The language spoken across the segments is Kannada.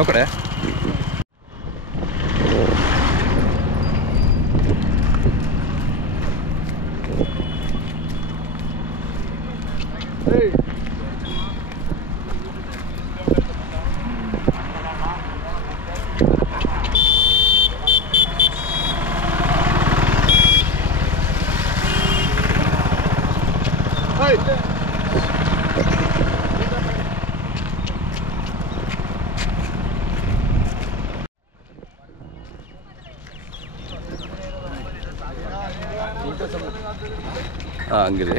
ಯಾವ ಕಡೆ? ಹಂಗಿರಿ.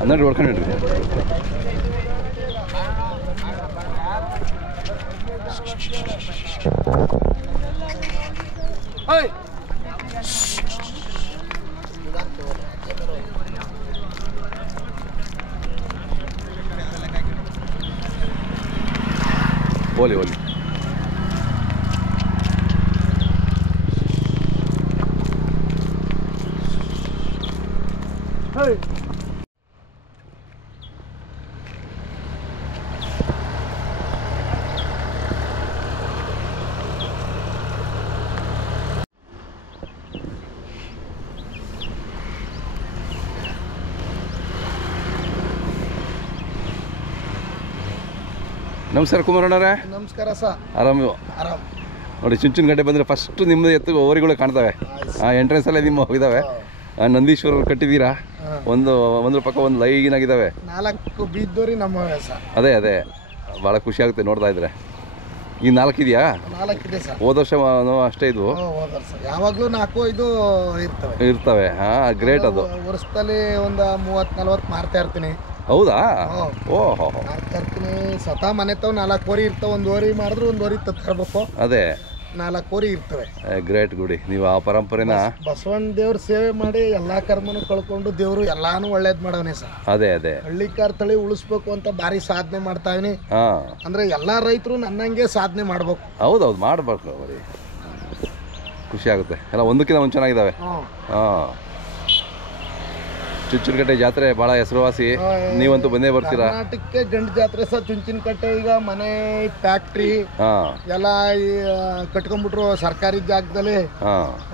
ಹನ್ನೆರಡು ಹೊಡ್ಕೊಂಡಿಡ್ರಿ. ಓಲಿ ಓಲಿ ನಮಸ್ಕಾರ ಕುಮಾರಣ್ಣರೇ. ನಮಸ್ಕಾರ ಸರ್. ಆರಾಮ? ಆರಾಮ್ ನೋಡಿ, ಚುಂಚನಗಡ್ಡೆ ಬಂದರೆ ಫಸ್ಟ್ ನಿಮ್ಮದು ಎತ್ತು ಓರಿಗಳು ಕಾಣ್ತವೆ. ಎಂಟ್ರೆನ್ಸಲ್ಲೇ ನಿಮ್ಮ ಇದ್ದಾವೆ. ನಂದೀಶ್ವರ ಕಟ್ಟಿದ್ದೀರಾ. ಒಂದ್ರ ಪಕ್ಕ ಒಂದು ಲೈನ್ ಆಗಿದ್ದಾವೆ. 4 ಬೀದ್ದೋರಿ ನಮ್ಮ ಸರ್. ಅದೇ ಅದೇ ಭಾಳ ಖುಷಿ ಆಗುತ್ತೆ ನೋಡ್ತಾ ಇದ್ರೆ. ಈ 4 ಇದೆಯಾ? 4 ಇದೆ ಸರ್. ಹೋದ ವರ್ಷ ಅಷ್ಟೇ ಇದ್ವು. ಯಾವಾಗಲೂ 4-5 ಇರ್ತವೆ. ಹಾಂ, ಗ್ರೇಟ್. ಅದು ವರ್ಷದಲ್ಲಿ ಒಂದು 30-40 ಮಾರ್ತಾ ಇರ್ತೀನಿ. ಹೌದಾ? ಓಹೋ, ಮಾರ್ತಾ ಇರ್ತೀನಿ. ಸ್ವತಃ ಮನೆ ತಾವು 4 ಓರಿ ಇರ್ತವೆ. 1 ಓರಿ ಮಾರಿದ್ರೆ 1 ಓರಿ ತರ್ಬೇಕು. ಅದೇ 4 ಓರಿ ಇರ್ತವೆ. ಗ್ರೇಟ್ ಗುಡಿ. ನೀವು ಆ ಪರಂಪರೆನ ಬಸವಣ್ಣ ದೇವ್ರ ಸೇವೆ ಮಾಡಿ ಎಲ್ಲಾ ಕರ್ಮನು ಕಳ್ಕೊಂಡು ದೇವ್ರು ಎಲ್ಲಾನು ಒಳ್ಳೇದ್ ಮಾಡವನೇ ಸರ್. ಅದೇ ಅದೇ ಹಳ್ಳಿಕಾರ್ ತಳಿ ಉಳಿಸ್ಬೇಕು ಅಂತ ಭಾರಿ ಸಾಧನೆ ಮಾಡ್ತಾವಿನಿ. ಅಂದ್ರೆ ಎಲ್ಲಾ ರೈತರು ನನ್ನಂಗೆ ಸಾಧನೆ ಮಾಡ್ಬೇಕು. ಹೌದೌದು, ಮಾಡ್ಬೇಕು. ಬರೀ ಖುಷಿ ಆಗುತ್ತೆ. ಎಲ್ಲ ಒಂದಕ್ಕಿಂತ ಒಂದು ಚೆನ್ನಾಗಿದ್ದಾವೆ. ಹಾಂ, ಚುಂಚನಕಟ್ಟೆ ಜಾತ್ರೆ ಭಾಳ ಹೆಸರುವಾಸಿ. ನೀವಂತೂ ಬಂದೇ ಬರ್ತೀರಾ. ಕರ್ನಾಟಕಕ್ಕೆ ಗಂಡು ಜಾತ್ರೆ ಸರ್ ಚುಂಚನಕಟ್ಟೆ. ಈಗ ಮನೆ, ಫ್ಯಾಕ್ಟ್ರಿ ಎಲ್ಲ ಕಟ್ಕೊಂಡ್ಬಿಟ್ರು ಸರ್ಕಾರಿ ಜಾಗದಲ್ಲಿ.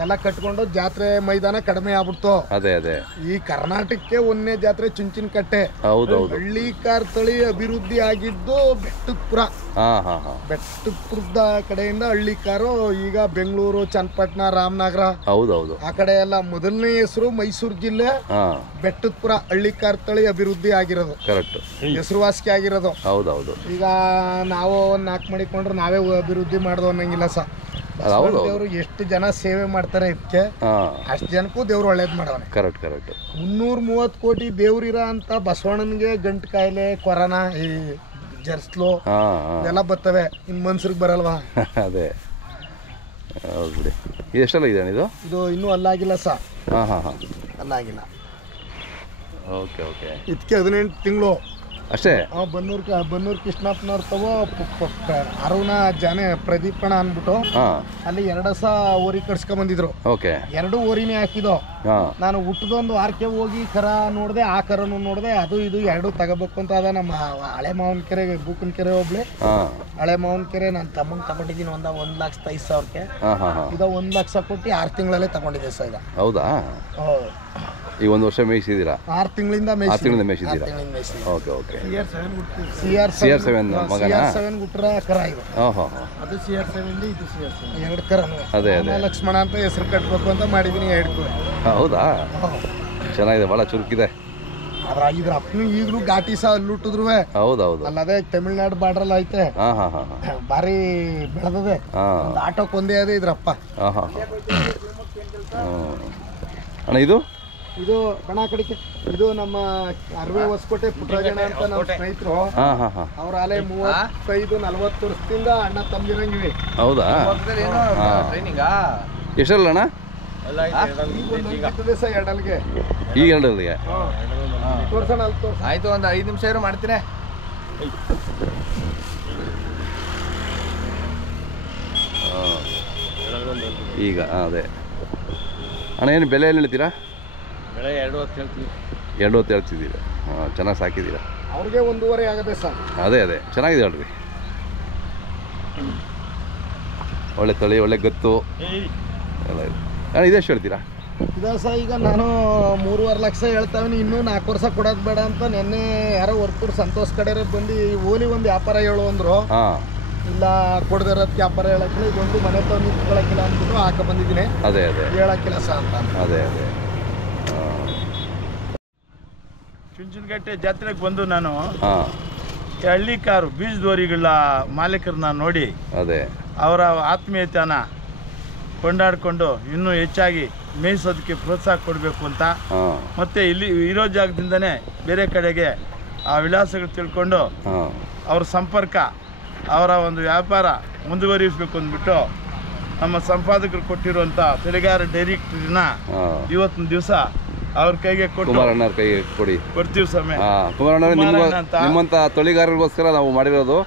ಎಲ್ಲ ಕಟ್ಕೊಂಡು ಜಾತ್ರೆ ಮೈದಾನ ಕಡಿಮೆ ಆಗ್ಬಿಡ್ತು. ಅದೇ ಅದೇ ಈ ಕರ್ನಾಟಕಕ್ಕೆ ಒಂದನೇ ಜಾತ್ರೆ ಚುಂಚನಕಟ್ಟೆ. ಹೌದೌದು. ಹಳ್ಳಿಕಾರ್ ತಳಿ ಅಭಿವೃದ್ಧಿ ಆಗಿದ್ದು ಬೆಟ್ಟದಪುರ. ಬೆಟ್ಟದಪುರದ ಕಡೆಯಿಂದ ಹಳ್ಳಿಕಾರು ಈಗ ಬೆಂಗಳೂರು, ಚನ್ನಪಟ್ಟಣ, ರಾಮನಗರ, ಹೌದೌದು, ಆ ಕಡೆ ಎಲ್ಲ. ಮೊದಲನೇ ಹೆಸರು ಮೈಸೂರು ಜಿಲ್ಲೆ ಬೆಟ್ಟದಪುರ ಹಳ್ಳಿಕಾರ್ ತಳಿ ಅಭಿವೃದ್ಧಿ ಆಗಿರೋದು. ಕರೆಕ್ಟ್, ಹೆಸರುವಾಸಿ ಆಗಿರೋದು. ಹೌದೌದು. ಈಗ ನಾವು 4 ಮಾಡಿಕೊಂಡ್ರೆ ನಾವೇ ಅಭಿವೃದ್ಧಿ ಮಾಡೋದು ಅನ್ನಂಗಿಲ್ಲ ಸರ್. ದೇವ್ರು ಎಷ್ಟು ಜನ ಸೇವೆ ಮಾಡ್ತಾರೆ ಇದಕ್ಕೆ, ಅಷ್ಟು ಜನಕ್ಕೂ ದೇವ್ರು ಒಳ್ಳೇದ್ ಮಾಡವನೆ. Correct correct. 330 ಕೋಟಿ ದೇವ್ರಿರ ಅಂತ ಬಸವಣ್ಣನಿಗೆ ಗಂಟು ಕಾಯಿಲೆ, ಕೊರೋನಾ, ಈ ಜರ್ಸ್ಲು ಎಲ್ಲ ಬರ್ತವೆ. ಇನ್ ಮನ್ಸರಿಗೆ ಬರಲ್ವಾ? ಅದೇ ಹೌದು ಬಿಡಿ. ಎಷ್ಟೆಲ್ಲ ಇದೆ ಇದು? ಇನ್ನೂ ಅಲ್ಲಾಗಿಲ್ಲ ಸರ್. ಅಲ್ಲಾಗಿಲ್ಲ. Okay okay. ಇದಕ್ಕೆ 18 ತಿಂಗಳು ಅಷ್ಟೇ. ಬನ್ನೂರು ಕೃಷ್ಣಪ್ಪನವ್ರ ತಗೋ ಅರುಣ ಜಾನೆ ಪ್ರದೀಪಣ ಅಂದ್ಬಿಟ್ಟು ಅಲ್ಲಿ 2 ಓರಿ ಕಟ್ಸ್ಕೊಂಡ್ ಬಂದಿದ್ರು. 2 ಓರಿನೇ ಹಾಕಿದೋ. ನಾನು ಹುಟ್ಟದೊಂದು ವಾರಕ್ಕೆ ಹೋಗಿ ಕರ ನೋಡ್ದೆ, ಆ ಕರನು ನೋಡ್ದೆ. ಅದು ಇದು 2 ತಗೋಬೇಕು ಅಂತ ಅದ. ನಮ್ಮ ಹಳೆ ಮಾವನ ಕೆರೆ, ಬೂಕನ್ ಕೆರೆ ಹೋಗ್ಲಿ, ಹಳೆ ಮಾವನ ಕೆರೆ ನನ್ನ ತಮ್ಮಂಗ್ ತಗೊಂಡಿದ್ದೀನಿ. 1,05,000ಕ್ಕೆ. ಇದು 1 ಲಕ್ಷ ಕೊಟ್ಟು 6 ತಿಂಗಳಲ್ಲೇ ತಗೊಂಡಿದ್ದೆ ಸರ್. ಈಗ ಹೌದಾ? ಈ 1 ವರ್ಷ ಮೇಯಿಸಿದ್ದೀರಾ? 6 ತಿಂಗಳಿಂದ ಮೇಯಿಸಿದ್ದೀರಾ? Okay okay. CR7 ಮಗನ ಗುಟ್ರ ಕರ ಇದು. ಅದು CR7, ಇದು CR7, 2 ಕರನು. ಅದೇ ಅದೇ ಲಕ್ಷ್ಮಣ ಅಂತ ಹೆಸರು ಕಟ್ಬೇಕು ಅಂತ ಮಾಡಿದೀನಿ. 2 ಹೌದಾ? ಚೆನ್ನಾಗಿದೆ, ಭಾಳ ಚುರುಕಿದೆ. ಇದ್ರ ಅಪ್ಪನು ಈಗಲೂ ಘಾಟಿ ಸಹ ಅಲ್ಲುಟ್ಟಿದ್ರು. ಹೌದೌದು. ಅಲ್ಲದೆ ತಮಿಳ್ನಾಡು ಬಾರ್ಡ್ರಲ್ಲಿ ಐತೆ. ಭಾರಿ ಬೆಳೆದದೆ. ಆಟೋಕ್ ಒಂದೇ ಅದೇ ಇದ್ರಪ್ಪ. ಅಣ್ಣ ಇದು ಬಣ ಕಡಿಕೆ. ಇದು ನಮ್ಮ ಅರವೆ ಹೊಸಕೋಟೆ ಪುಟ್ಟರಾಜಣ್ಣ ಅಂತ ನಮ್ಮ ಸ್ನೇಹಿತರು. ಅವ್ರ ಅಲೆ 35-40 ವರ್ಷದಿಂದ ಅಣ್ಣ ತಮ್ಮಿರಂಗಿವಿ. ಹೌದಾ? ಎಷ್ಟಲ್ಲ ಅಣ್ಣ? ಸರ್ ಎರಡಲ್ಗೆ ಈಗ ಎರಡಲ್ಲಿಗೆ ತೋರ್ಸೋಣ ಅಲ್ಲಿ ತೋರ್ಸ. ಆಯ್ತು, ಒಂದು 5 ನಿಮಿಷ ಇರೋ ಮಾಡ್ತೀನಿ. ಈಗ ಅದೇ ಅಣ್ಣ ಏನು ಬೆಲೆ ಏನು ಹೇಳ್ತೀರಾ? ಬೆಳೆ 2 ಹೊತ್ತು ಹೇಳ್ತೀವಿ. 2 ಹೊತ್ತು ಹೇಳ್ತಿದ್ದೀರಾ? ಹಾಂ, ಚೆನ್ನಾಗಿ ಸಾಕಿದ್ದೀರಾ. ಅವ್ರಿಗೆ 1.5 ಆಗದೆ ಸರ್. ಅದೇ ಚೆನ್ನಾಗಿದೆ ಹೇಳ್ರಿ. ಒಳ್ಳೆ ತಳಿ, ಒಳ್ಳೆ ಗತ್ತು ಎಲ್ಲ ಇದೆ. ಅಣ್ಣ ಇದೆಷ್ಟು ಹೇಳ್ತೀರಾ? ಇದ ಸರ್ ಈಗ ನಾನು 3.5 ಲಕ್ಷ ಹೇಳ್ತಾವಿನಿ. ಇನ್ನೂ 4 ವರ್ಷ ಕೊಡೋದು ಬೇಡ ಅಂತ ನೆನ್ನೆ ಯಾರೋ ವರ್ತೂರು ಸಂತೋಷ್ ಕಡೆ ಬಂದು ಓಲಿ ಒಂದು ವ್ಯಾಪಾರ ಹೇಳು ಅಂದರು. ಹಾಂ, ಇಲ್ಲ ಕೊಡದಿರೋದಕ್ಕೆ ವ್ಯಾಪಾರ ಹೇಳಕ್ಕಿಲ್ಲ, ಇದೊಂದು ಮನೆ ತಂದು ನಿಂತ್ಕೊಳಕ್ಕಿಲ್ಲ ಅಂದ್ಬಿಟ್ಟು ಹಾಕ ಬಂದಿದ್ದೀನಿ. ಅದೇ ಹೇಳಕ್ಕಿಲ್ಲ ಸರ್ ಅಂತ. ಅದೇ ಚುಂಚನಕಟ್ಟೆ ಜಾತ್ರೆಗೆ ಬಂದು ನಾನು ಹಾಂ, ಹಳ್ಳಿ ಕಾರು ಬೀಜದೋರಿಗಳ ಮಾಲೀಕರನ್ನ ನೋಡಿ ಅದೇ ಅವರ ಆತ್ಮೀಯತೆಯನ್ನು ಕೊಂಡಾಡಿಕೊಂಡು ಇನ್ನೂ ಹೆಚ್ಚಾಗಿ ಮೇಯಿಸೋದಕ್ಕೆ ಪ್ರೋತ್ಸಾಹ ಕೊಡಬೇಕು ಅಂತ, ಹಾಂ, ಮತ್ತು ಇಲ್ಲಿ ಇರೋ ಜಾಗದಿಂದನೇ ಬೇರೆ ಕಡೆಗೆ ಆ ವಿಳಾಸಗಳು ತಿಳ್ಕೊಂಡು ಹಾಂ, ಅವ್ರ ಸಂಪರ್ಕ, ಅವರ ಒಂದು ವ್ಯಾಪಾರ ಮುಂದುವರಿಸಬೇಕು ಅಂದ್ಬಿಟ್ಟು ನಮ್ಮ ಸಂಪಾದಕರು ಕೊಟ್ಟಿರುವಂಥ ತಳಿಗಾರ ಡೈರೆಕ್ಟ್ರಿನ ಹಾಂ, ಇವತ್ತಿನ ದಿವಸ ಅವ್ರ ಕೈಗೆ ಕೊಟ್ಟು ಕುಮಾರಣ್ಣವ್ರ ಕೈಗೆ ಕೊಡಿ. ಕೊಡ್ತೀವಿ ಸಮಯ. ಹಾಂ, ಕುಮಾರಣ್ಣವ್ರೆ ನಿಮ್ಮಂಥ ತಳಿಗಾರರಿಗೋಸ್ಕರ ನಾವು ಮಾಡಿರೋದು.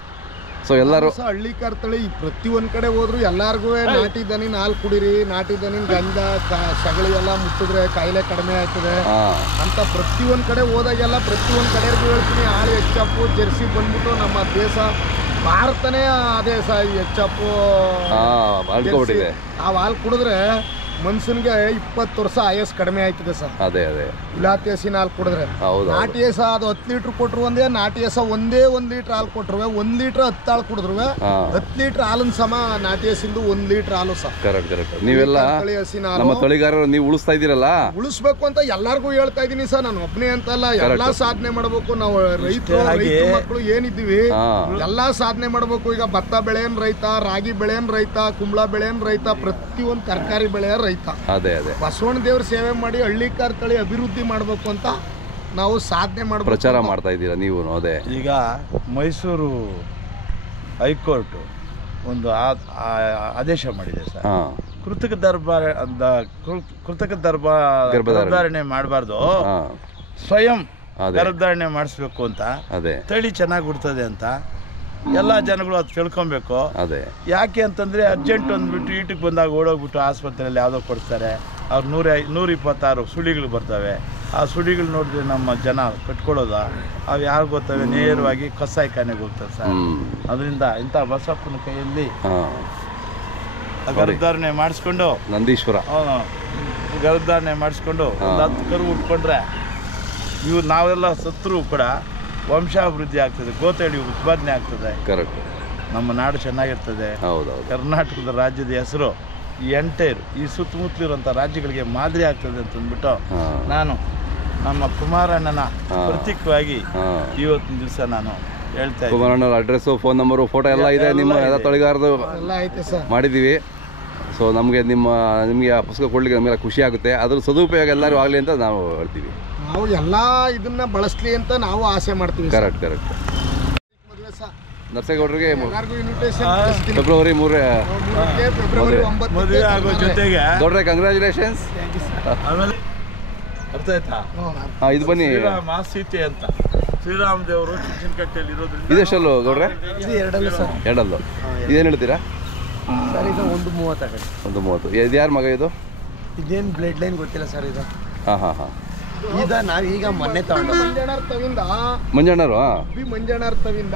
ಸೊ ಎಲ್ಲರೂ ಹಳ್ಳಿ ಕಾರ್ ತಳಿ ಪ್ರತಿಯೊಂದು ಕಡೆ ಹೋದ್ರು ಎಲ್ಲಾರ್ಗು ನಾಟಿ ದನಿನ ಹಾಲು ಕುಡೀರಿ, ನಾಟಿ ದನಿನ ಗಂಧ ಸಗಳಿ ಎಲ್ಲ ಮುಟ್ಟಿದ್ರೆ ಕಾಯಿಲೆ ಕಡಿಮೆ ಆಗ್ತದೆ ಅಂತ ಪ್ರತಿಯೊಂದು ಕಡೆ ಹೋದಾಗೆಲ್ಲ ಪ್ರತಿಯೊಂದು ಕಡೆಗೂ ಹೇಳ್ತೀನಿ. ಹಾಲು ಹೆಚ್ಚಪ್ಪು ಜೆರ್ಸಿ ಬಂದ್ಬಿಟ್ಟು ನಮ್ಮ ದೇಶ ಭಾರತನೇ ಅದೇ ಸಹ ಹೆಚ್ಚಪ್ಪು ಮಾಡ್ಕೊಬಿಟ್ಟಿದೆ. ಆ ಹಾಲು ಕುಡಿದ್ರೆ ಮನುಷ್ಯನಿಗೆ 20 ವರ್ಷ ಆಯಸ್ ಕಡಿಮೆ ಆಯ್ತದೆ ಸರ್. ಅದೇ ಇಲಾತಿ ಹಸಿನ ಹಾಲು ಕುಡಿದ್ರೆ. ಹೌದು. ನಾಟಿ ಹಸ ಅದು 10 ಲೀಟ್ರ್ ಕೊಟ್ರು ಒಂದೇ, ನಾಟಿ ಹಸ ಒಂದೇ 1 ಲೀಟ್ರ್ ಹಾಲು ಕೊಟ್ರು 1 ಲೀಟ್ರ್ 10 ಹಾಲು ಕುಡಿದ್ರು 10 ಲೀಟ್ರ್ ಹಾಲಿನ ಸಮ ನಾಟಿ ಹಸಿಂದು 1 ಲೀಟ್ರ್ ಹಾಲು ಸರ್. ಕರೆಕ್ಟ್. ನೀವೆಲ್ಲ ನಮ್ಮ ತಳಿಗಾರರು ನೀವು ಉಳಿಸ್ತಾ ಇದ್ದೀರಲ್ಲ, ಉಳಿಸ್ಬೇಕು ಅಂತ ಎಲ್ಲಾರ್ಗು ಹೇಳ್ತಾ ಇದೀನಿ ಸರ್. ನಾನು ಒಬ್ಬನೇ ಅಂತಲ್ಲ, ಎಲ್ಲಾ ಸಾಧನೆ ಮಾಡಬೇಕು. ನಾವು ರೈತರು ಮಕ್ಕಳು ಏನಿದ್ದೀವಿ ಎಲ್ಲಾ ಸಾಧನೆ ಮಾಡಬೇಕು. ಈಗ ಭತ್ತ ಬೆಳೆಯನ್ ರೈತ, ರಾಗಿ ಬೆಳೆಯನ್ ರೈತ, ಕುಂಬಳ ಬೆಳೆಯನ್ ರೈತ, ಪ್ರತಿಯೊಂದು ತರಕಾರಿ ಬೆಳೆಯ ರೈತ. ಅದೇ ಬಸವಣ್ಣ ದೇವ್ರ ಸೇವೆ ಮಾಡಿ ಹಳ್ಳಿ ಕಾರ್ ತಳಿ ಅಭಿವೃದ್ಧಿ ಮಾಡಬೇಕು ಅಂತ ನಾವು ಸಾಧನೆ ಮಾಡಬೇಕು, ಪ್ರಚಾರ ಮಾಡ್ತಾ ಇದ್ದೀರಾ ನೀವು. ಅದೇ ಈಗ ಮೈಸೂರು ಹೈಕೋರ್ಟ್ ಒಂದು ಆದೇಶ ಮಾಡಿದೆ ಸರ್. ಕೃತಕ ಗರ್ಭಧಾರಣೆ ಮಾಡಬಾರ್ದು, ಸ್ವಯಂ ಗರ್ಭಧಾರಣೆ ಮಾಡಿಸ್ಬೇಕು ಅಂತ. ತಳಿ ಚೆನ್ನಾಗಿ ಹುಡ್ತದೆ ಅಂತ ಎಲ್ಲ ಜನಗಳು ಅದು ತಿಳ್ಕೊಬೇಕು. ಯಾಕೆ ಅಂತಂದ್ರೆ ಅರ್ಜೆಂಟ್ ಅಂದ್ಬಿಟ್ಟು ಈಟಿಗೆ ಬಂದಾಗ ಓಡೋಗ್ಬಿಟ್ಟು ಆಸ್ಪತ್ರೆಯಲ್ಲಿ ಯಾವುದೋ ಕೊಡ್ತಾರೆ. ಅವ್ರು 126 ಸುಳಿಗಳು ಬರ್ತವೆ. ಆ ಸುಳಿಗಳು ನೋಡಿದ್ರೆ ನಮ್ಮ ಜನ ಕಟ್ಕೊಳ್ಳೋದ ಅವು ಯಾರು ಗೊತ್ತವೆ, ನೇರವಾಗಿ ಕಸಾಯಿಖಾನೆಗೆ ಹೋಗ್ತದೆ ಸರ್. ಅದರಿಂದ ಇಂಥ ಬಸಪ್ಪನ ಕೈಯಲ್ಲಿ ಗರ್ಭಧಾರಣೆ ಮಾಡಿಸ್ಕೊಂಡು ನಂದೀಶ್ವರ ಗರ್ಭಧಾರಣೆ ಮಾಡಿಸ್ಕೊಂಡು ಒಂದು 10 ಕರು ಉಟ್ಕೊಂಡ್ರೆ ಇವು ನಾವೆಲ್ಲ ಸತ್ರು ಕೂಡ ವಂಶಾಭಿವೃದ್ಧಿ ಆಗ್ತದೆ, ಗೋತಳಿ ಉತ್ಪಾದನೆ ಆಗ್ತದೆ. ಕರೆಕ್ಟ್. ನಮ್ಮ ನಾಡು ಚೆನ್ನಾಗಿರ್ತದೆ. ಕರ್ನಾಟಕದ ರಾಜ್ಯದ ಹೆಸರು ಈ ಸುತ್ತಮುತ್ತಲಿರುವಂಥ ರಾಜ್ಯಗಳಿಗೆ ಮಾದರಿ ಆಗ್ತದೆ ಅಂತ ಅಂದ್ಬಿಟ್ಟು ನಾನು ನಮ್ಮ ಕುಮಾರಣ್ಣನ ಪ್ರತೀಕವಾಗಿ ಇವತ್ತಿನ ದಿವಸ ನಾನು ಹೇಳ್ತಾ ಇದ್ದೀನಿ. ಕುಮಾರಣ್ಣನ ಅಡ್ರೆಸ್ಸು, ಫೋನ್ ನಂಬರು, ಫೋಟೋ ಎಲ್ಲ ಇದೆ. ನಿಮ್ಮ ಎಲ್ಲ ತಳಿಗಾರದು ಮಾಡಿದ್ದೀವಿ. ಸೊ ನಿಮಗೆ ಆ ಪುಸ್ತಕ ಕೊಡ್ಲಿಕ್ಕೆ ನಮಗೆಲ್ಲ ಖುಷಿ ಆಗುತ್ತೆ. ಅದ್ರ ಸದುಪಯೋಗ ಎಲ್ಲರೂ ಆಗಲಿ ಅಂತ ನಾವು ಹೇಳ್ತೀವಿ. ನಾವು ಎಲ್ಲ ಇದನ್ನ ಬಳಸಲಿ ಅಂತ ನಾವು ಆಸೆ ಮಾಡ್ತೀವಿ. ಕರೆಕ್ಟ್. ನರಸೇಗೌಡರಿಗೆ ಫೆಬ್ರವರಿ 3 ಮದುವೆ ಆಗೋ ಜೊತೆಗೆ ಗೌಡ್ರೆ ಕಂಗ್ರ್ಯಾಚುಲೇಷನ್ಸ್. ಅರ್ಥ ಆಯ್ತಾ? ಇದು ಬನ್ನಿ, ಶ್ರೀರಾಮ ಸೀತೆ ಅಂತ ಶ್ರೀರಾಮ ದೇವರು ಚುಂಚನಕಟ್ಟೆಯಲ್ಲಿ ಇರೋದ್ರಿಂದ. ಇದೆಷ್ಟಲ್ಲು ಗೌಡ್ರೆ? ಎರಡಲ್ಲು. ಇದೇನು ಹೇಳ್ತೀರಾ? 130. 130. ಇದು ಯಾರ ಮಗ ಇದು? ಇದೇನು ಬ್ಲಡ್ ಲೈನ್ ಗೊತ್ತಿಲ್ಲ ಸರ್ ಇದು. ಹಾಂ. ಈಗ ನಾವೀಗ ಮೊನ್ನೆ ತಗೊಂಡು ಮಂಜಣ್ಣರು ಮಂಜಣ್ಣರ್ತವಿಂದ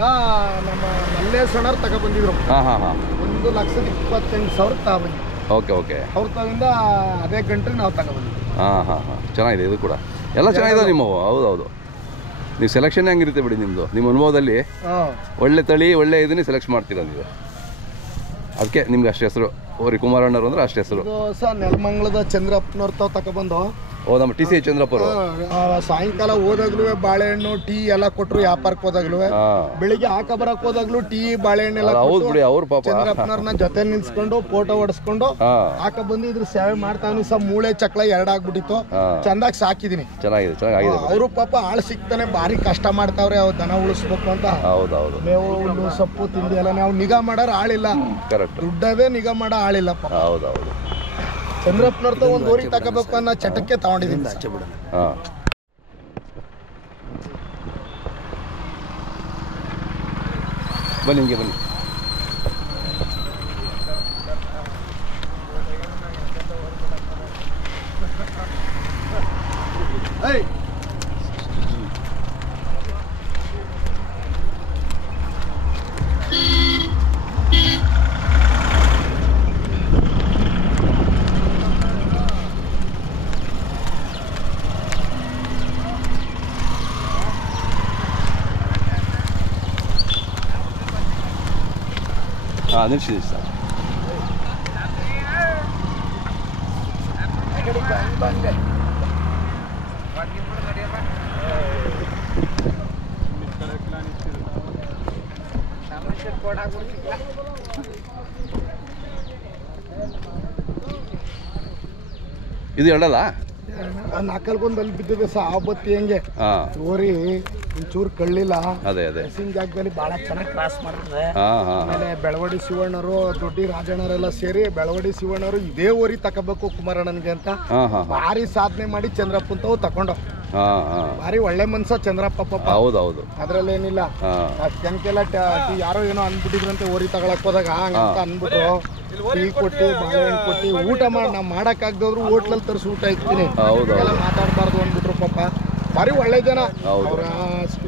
ನಮ್ಮ ಮಲ್ಲೇಶಣ್ಣರು ತಗೊಬಂದಿದ್ರು. 1,28,000 ತಗೊಬಂದಿದ್ರು. ಓಕೆ. ಅವ್ರ ತವಿಂದ ಅದೇ ಗಂಟೆ ನಾವು ತಗೊಬಂದಿದ್ವಿ. ಹಾಂ. ಚೆನ್ನಾಗಿದೆ ಇದು ಕೂಡ. ಎಲ್ಲ ಚೆನ್ನಾಗಿದೆ ನಿಮ್ಮವು. ಹೌದು. ನೀವು ಸೆಲೆಕ್ಷನ್ ಹೆಂಗಿರುತ್ತೆ ಬಿಡಿ ನಿಮ್ಮದು. ನಿಮ್ಮ ಅನುಭವದಲ್ಲಿ ಒಳ್ಳೆ ತಳಿ, ಒಳ್ಳೆ ಇದನ್ನೇ ಸೆಲೆಕ್ಟ್ ಮಾಡ್ತೀರಾ ನೀವು. ಅದಕ್ಕೆ ನಿಮ್ಗೆ ಅಷ್ಟು ಹೆಸರು. ಕುಮಾರಣ್ಣರು ಅಂದ್ರೆ ಅಷ್ಟು ಹೆಸರು. ಸರ್ ನೆಲಮಂಗಲದ ಚಂದ್ರಪ್ಪನವ್ರ ತಾವು ತಗೊಬಂದು ನಮ್ಮ ಟಿ ಸಿ ಚಂದ್ರಪ್ಪರು ಸಾಯಂಕಾಲ ಹೋದಾಗ್ಲೂ ಬಾಳೆಹಣ್ಣು ಟೀ ಎಲ್ಲ ಕೊಟ್ರು. ವ್ಯಾಪಾರಕ್ಕೆ ಹೋದಾಗ್ಲೂ ಬೆಳಿಗ್ಗೆ ಹಾಕ ಬರಕ್ ಹೋದಾಗ್ಲೂ ಟೀ ಬಾಳೆಹಣ್ಣೆಲ್ಲ ಚಂದ್ರಪ್ಪನವ್ರನ್ನ ಜೊತೆ ನಿಲ್ಸ್ಕೊಂಡು ಫೋಟೋ ಹೊಡ್ಸ್ಕೊಂಡು ಹಾಕ ಬಂದು ಇದ್ರ ಸೇವೆ ಮಾಡ್ತಾವ್ನಿ. ಸಹ ಮೂಳೆ ಚಕ್ಲ 2 ಆಗ್ಬಿಟ್ಟಿತ್ತು. ಚಂದಾಗಿ ಸಾಕಿದೀನಿ. ಚೆನ್ನಾಗಿದೆ. ಅವರು ಪಾಪ ಆಳ್ ಸಿಕ್ತಾನೆ ಭಾರಿ ಕಷ್ಟ ಮಾಡ್ತಾವ್ರೆ. ಅವ್ರು ದನ ಉಳಿಸ್ಬೇಕು ಅಂತ. ಮೇವು ಹುಲ್ಲು ಸೊಪ್ಪು ತಿಂಡಿ ಎಲ್ಲ ನಾವು ನಿಗಾ ಮಾಡೋರು ಆಳಿಲ್ಲ. ದುಡ್ಡದೇ ನಿಗಾ ಮಾಡೋ ಆಳಿಲ್ಲ. ಹೌದು. ಚಂದ್ರಪ್ಪನವ್ರದ್ದು ಒಂದು ಓರಿ ತಗೋಬೇಕು ಅನ್ನೋ ಚಟಕ್ಕೆ ತಗೊಂಡಿದ್ದೀನಿ. ಹಾಂ ಬನ್ನಿ ಹಿಂಗೆ ಬನ್ನಿ. ಹಾಂ ನಿಲ್ಸಿ ಸರ್. ಇದು ಎರಡಲ್ಲ ನಾಲ್ಕಲ್ಗೊಂದು ಅಲ್ಲಿ ಬಿದ್ದಿದೆ ಆ ಬತ್ತಿ ಹೆಂಗೆ ಓರಿ ಒಂಚೂರು ಕಳ್ಳಿಲ್ಲ. ಅದೇ ಅದೇ ಸಿಂಗ್ ಜಾಗದಲ್ಲಿ ಬಹಳ ಚೆನ್ನಾಗಿ ಕ್ರಾಸ್ ಮಾಡ್ತದೆ. ಆಮೇಲೆ ಬೆಳವಡಿ ಶಿವಣ್ಣರು ದೊಡ್ಡಿ ರಾಜಣ್ಣರೆಲ್ಲ ಸೇರಿ ಬೆಳವಡಿ ಶಿವಣ್ಣರು ಇದೇ ಓರಿ ತಗೋಬೇಕು ಕುಮಾರಣ್ಣನ್ಗೆ ಅಂತ ಭಾರಿ ಸಾಧನೆ ಮಾಡಿ ಚಂದ್ರಪ್ಪಂತವು ತಗೊಂಡು ಭಾರಿ ಒಳ್ಳೆ ಮನ್ಸ ಚಂದ್ರಪ್ಪ ಪಾಪ. ಹೌದೌದು ಅದ್ರಲ್ಲಿ ಏನಿಲ್ಲ. ಜನಕ್ಕೆಲ್ಲ ಯಾರೋ ಏನೋ ಅನ್ಬಿಟ್ಟಿದ್ರಂತೆ ಓರಿ ತಗೊಳಕ್ ಹೋದಾಗ ಹಂಗಂತ ಅನ್ಬಿಟ್ಟು ಟೀ ಕೊಟ್ಟು ಬಾಳೆಹಣ್ಣು ಕೊಟ್ಟು ಊಟ ಮಾಡಿ ನಾವು ಮಾಡಕ್ಕಾಗ್ದವ್ರು ಹೋಟ್ಲಲ್ಲಿ ತರಿಸಿ ಊಟ ಇರ್ತೀನಿ ಎಲ್ಲ ಮಾತಾಡ್ಬಾರ್ದು ಅಂದ್ಬಿಟ್ರು ಪಾಪ. ಭಾರಿ ಒಳ್ಳೆ ಜನ. ಅವ್ರ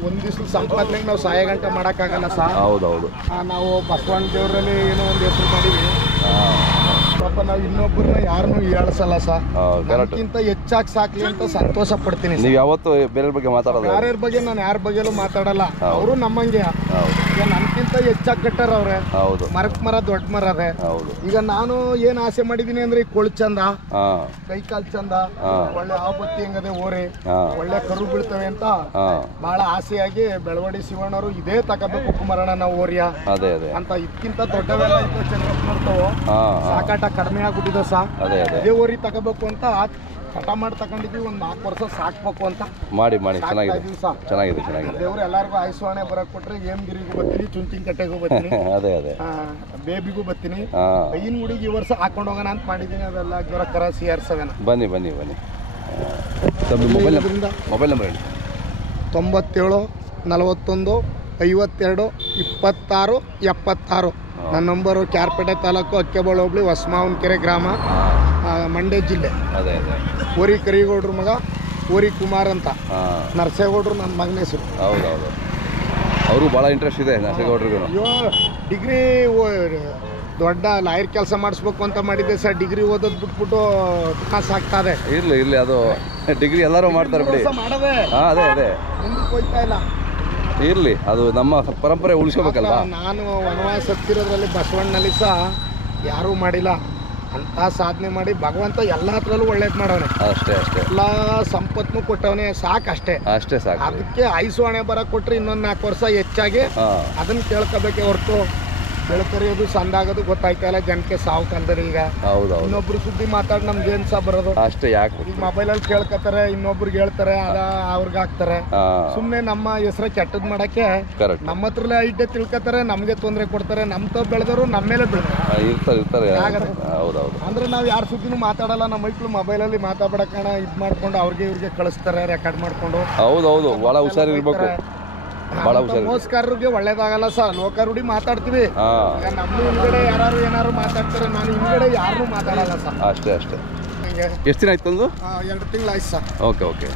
ಒಂದ್ ದಿವ್ಸ ಸಂಪಾದನೆಗೆ ನಾವು ಸಹಾಯ ಗಂಟೆ ಮಾಡಕ್ಕಾಗಲ್ಲ ಸಹ. ಹೌದೌದು ನಾವು ಬಸವಣ್ಣ ದೇವರಲ್ಲಿ ಏನೋ ಒಂದು ಹೆಸರು ಮಾಡಿವಿ ಪಾಪ. ನಾವು ಇನ್ನೊಬ್ಬರನ್ನ ಯಾರನ್ನೂ ಹೇಳ್ಸಲ್ಲ ಸಹ. ನನ್ಗಿಂತ ಹೆಚ್ಚಾಗಿ ಸಾಕ್ಲಿ ಅಂತ ಸಂತೋಷ ಪಡ್ತೀನಿ. ನೀವು ಯಾವತ್ತು ಬೇರೆ ಬಗ್ಗೆ ಮಾತಾಡೋದು? ಯಾರ್ಯಾರ ಬಗ್ಗೆ ನಾನು ಯಾರ ಬಗ್ಗೆಲೂ ಮಾತಾಡಲ್ಲ. ಅವರು ನಮ್ಮಂಗೆ ಈಗ ನನ್ಗಿಂತ ಹೆಚ್ಚಾಗಿ ಕಟ್ಟಾರ ಅವ್ರೆ. ಮರಕ್ ಮರ ದೊಡ್ಡ ಮರ ಅದೇ. ಈಗ ನಾನು ಏನ್ ಆಸೆ ಮಾಡಿದೀನಿ ಅಂದ್ರೆ ಈ ಕೊಳ್ ಚಂದ, ಕೈ ಕಾಲ್ ಚಂದ, ಒಳ್ಳೆ ಆಪತ್ತಿ ಹೆಂಗದೆ ಓರಿ ಒಳ್ಳೆ ಕರು ಬೀಳ್ತವೆ ಅಂತ ಬಹಳ ಆಸೆಯಾಗಿ ಬೆಳವಡಿ ಶಿವಣ್ಣವರು ಇದೇ ತಗೋಬೇಕು ಕುಮಾರಣ್ಣ ನಾವು ಓರಿಯ ಅಂತ. ಇದಕ್ಕಿಂತ ದೊಡ್ಡವೆಲ್ಲ ಇತ್ತು ಚಂದ್ರಪ್ಪನವ್ರು ಸಾಕಾಟ ಕಡಿಮೆ ಆಗ್ಬಿಟ್ಟಿದೆ ಸಾ. ಇದೇ ಓರಿ ತಗೋಬೇಕು ಅಂತ ಹಠ ಮಾಡಿ ತಗೊಂಡಿದ್ವಿ. ಒಂದ್ 4 ವರ್ಷ ಸಾಕ್ಬೇಕು ಅಂತ ಮಾಡಿ ಚೆನ್ನಾಗಿದೆ. ದೇವ್ರು ಎಲ್ಲಾರ್ಗು ಆಯುಷ್ವಾಣೆ ಬರಕ್ ಕೊಟ್ರೆ ಹೇಮಗಿರಿಗೂ ಬರ್ತೀನಿ, ಚುಂಚಿನ ಕಟ್ಟೆಗೂ ಬರ್ತೀನಿ, ಬೇಬಿಗೂ ಬರ್ತೀನಿ. ಐನ್ ಹುಡುಗಿ ಈ ವರ್ಷ ಹಾಕೊಂಡು ಹೋಗೋಣ ಅಂತ ಮಾಡಿದೀನಿ. ಅದೆಲ್ಲ ಜ್ವರ ಕರ CR7. ಬನ್ನಿ ಮೊಬೈಲ್ ನಂಬರ್ ಹೇಳಿ. 97 41 52 26 76. ನನ್ನ ನಂಬರು ಕ್ಯಾರ್ಪೇಟೆ ತಾಲೂಕು ಅಕ್ಕೆಬಾಳು ಹೋಬಳಿ ಹೊಸಮಾವನಕೆರೆ ಗ್ರಾಮ, ಮಂಡ್ಯ ಜಿಲ್ಲೆ. ಓರಿ ಕರಿಗೌಡ್ರ ಮಗ ಓರಿ ಕುಮಾರ್ ಅಂತ. ನರಸೇಗೌಡ್ರು ನನ್ನ ಮಗನ ಹೆಸರು. ಹೌದೌದು ಅವರು ಭಾಳ ಇಂಟ್ರೆಸ್ಟ್ ಇದೆ ನರಸೇಗೌಡ್ರಿಗೂ. ಅಯ್ಯೋ ಡಿಗ್ರಿ ದೊಡ್ಡ ಲಾಯರ್ ಕೆಲಸ ಮಾಡಿಸ್ಬೇಕು ಅಂತ ಮಾಡಿದ್ದೆ ಸರ್. ಡಿಗ್ರಿ ಓದೋದು ಬಿಟ್ಬಿಟ್ಟು ತ್ರಾಸ ಆಗ್ತಾ ಇದೆ. ಇರ್ಲಿ ಅದು ಡಿಗ್ರಿ ಎಲ್ಲರೂ ಮಾಡ್ತಾರೆ ಬಿಡಿ. ಮಾಡದೆ ಅದೇ ಮುಂದಕ್ಕೆ ಹೋಗ್ತಾ ಇಲ್ಲ. ಇರ್ಲಿ ಅದು ನಮ್ಮ ಪರಂಪರೆ ಉಳಿಸ್ಕೋಬೇಕಲ್ವಾ. ನಾನು ವನವಾಸ ಹತ್ತಿರೋದ್ರಲ್ಲಿ ಬಸವಣ್ಣನಲ್ಲಿ ಸಹ ಯಾರೂ ಮಾಡಿಲ್ಲ ಅಂತ ಸಾಧನೆ ಮಾಡಿ ಭಗವಂತ ಎಲ್ಲ ಹತ್ರಲ್ಲೂ ಒಳ್ಳೇದು ಮಾಡವನೆ. ಅಷ್ಟೇ ಎಲ್ಲ ಸಂಪತ್ನು ಕೊಟ್ಟವನೇ ಸಾಕಷ್ಟೇ. ಅದಕ್ಕೆ ಐಸು ಹಣೆ ಬರ ಕೊಟ್ರೆ ಇನ್ನೊಂದು 4 ವರ್ಷ ಹೆಚ್ಚಾಗಿ ಅದನ್ನ ಕೇಳ್ಕೋಬೇಕೆ ಹೊರತು ಬೆಳಕರಿಯೋದು ಸಂದಾಗೋದು ಗೊತ್ತಾಯ್ತಾ ಇಲ್ಲ ಜನಕ್ಕೆ ಸಾವು ಕಾಲದಲ್ಲಿ. ಈಗ ಇನ್ನೊಬ್ರು ಸುದ್ದಿ ಮಾತಾಡಿ ನಮ್ಗೆ ಏನ್ ಸಹ ಬರೋದು ಅಷ್ಟೇ. ಯಾಕೆ ಈಗ ಮೊಬೈಲಲ್ಲಿ ಕೇಳ್ಕೊತಾರೆ, ಇನ್ನೊಬ್ರಿಗೆ ಹೇಳ್ತಾರೆ, ಅವ್ರಿಗೆ ಹಾಕ್ತಾರೆ. ಸುಮ್ನೆ ನಮ್ಮ ಹೆಸರು ಕೆಟ್ಟದ್ ಮಾಡಕ್ಕೆ ನಮ್ಮ ಹತ್ರಲ್ಲೇ ಐಟೆ ತಿಳ್ಕೊತಾರೆ, ನಮ್ಗೆ ತೊಂದರೆ ಕೊಡ್ತಾರೆ. ನಮ್ ತಾವ್ ಬೆಳೆದವರು ನಮ್ಮ ಮೇಲೆ ಬೆಳೆದಾರೆ. ಅಂದ್ರೆ ನಾವ್ ಯಾರ ಸುದ್ದಿನೂ ಮಾತಾಡಲ್ಲ. ನಮ್ಮ ಮೈಕ್ಳು ಮೊಬೈಲಲ್ಲಿ ಮಾತಾಡಕಣ ಇದ್ ಮಾಡ್ಕೊಂಡು ಅವ್ರಿಗೆ ಇವ್ರಿಗೆ ಕಳಿಸ್ತಾರೆ ರೆಕಾರ್ಡ್ ಮಾಡ್ಕೊಂಡು. ಹೌದೌದು ಬಹಳ ಹುಷಾರಿರ್ಬೇಕು. ಮೋಸ್ಕಾರರಿಗೆ ಒಳ್ಳೇದಾಗಲ್ಲ ಸರ್. ಲೋಕಾರೂಢಿ ಮಾತಾಡ್ತೀವಿ. ನಮ್ಮ ಹಿಂದ್ಗಡೆ ಯಾರು ಏನಾರು ಮಾತಾಡ್ತಾರೆ, ನಾನು ಹಿಂದ್ಗಡೆ ಯಾರು ಮಾತಾಡಲ್ಲ ಸರ್. ಅಷ್ಟೇ ಎಷ್ಟು ದಿನ ಆಯ್ತು? 2 ತಿಂಗಳು ಆಯ್ತು ಸರ್. ಓಕೆ